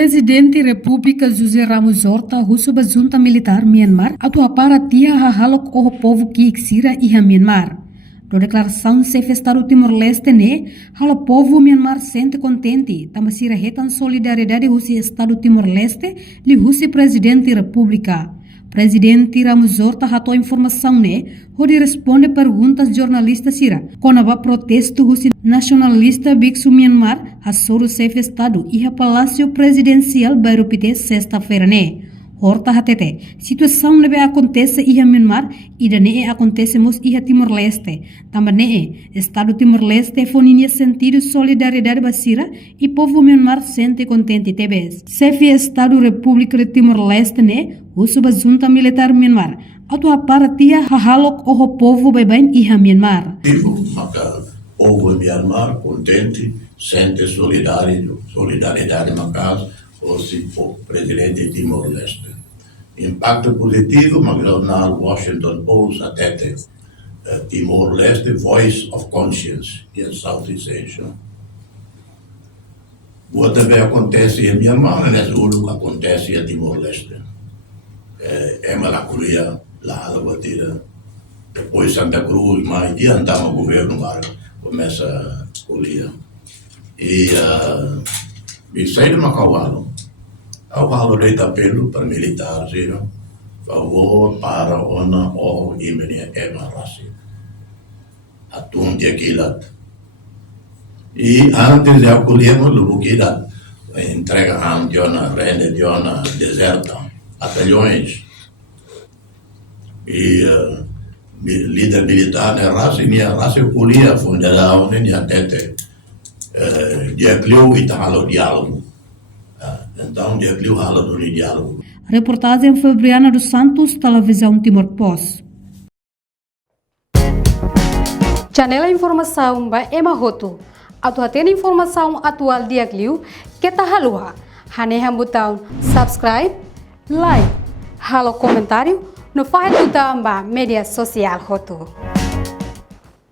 Presidente República José Ramos Horta husuba junta militar Myanmar atu para tia halok o povo que exira iha Myanmar. Do declaração chefe Estado Timor-Leste ne, hala povo Myanmar sente contente, tamasira retan solidariedade husi Estado Timor-Leste li husi Presidente República. Presidente Ramos Horta hatou informação ne, onde responde perguntas jornalistas sira. Konaba protesto husi nacionalista Biksu Myanmar, hasoro chefe Estado iha Palácio Presidencial baru pite sexta-feira ne. Horta hatete, situação nebe acontece iha Myanmar, ida ne acontece mos iha Timor-Leste. Também ne, Estado Timor-Leste foninia sentido solidariedade basira e povo Myanmar sente contente tebes. Chefe Estado República de Timor-Leste ne, usuba junta militar Myanmar, atua para tia hahalok o povo bebain iha Myanmar. Maka povo Myanmar contente, sente solidariedade macas o presidente Timor-Leste. Impacto positivo, mas jornal Washington Post até Timor-Leste Voice of Conscience in Southeast Asia. O também acontece em Myanmar, nesse lugar acontece em Timor-Leste. É Malacuria, lá a batida. Depois Santa Cruz, mas adiantamos o governo lá, começa a colher. E sai de Macaualo. Ao halo de apelo para militares, favor para ona o imenia emarasi. Atum de aquilat. E antes de acolhermos o buquilat, entrega a Diona, rende Diona, deserta, batalhões. E líder militar na raça, e a raça colhia, fundação, nem até dia clio e tal diálogo. Então, dia clio hala do diálogo. Reportagem Fabriana dos Santos, Televisão Timor-Post. Janela informação ba Emma Hoto. Atu atena informação atual dia clio que tá halua. Haneha botão subscribe, like, halo comentário no faz botão ba media social Hoto.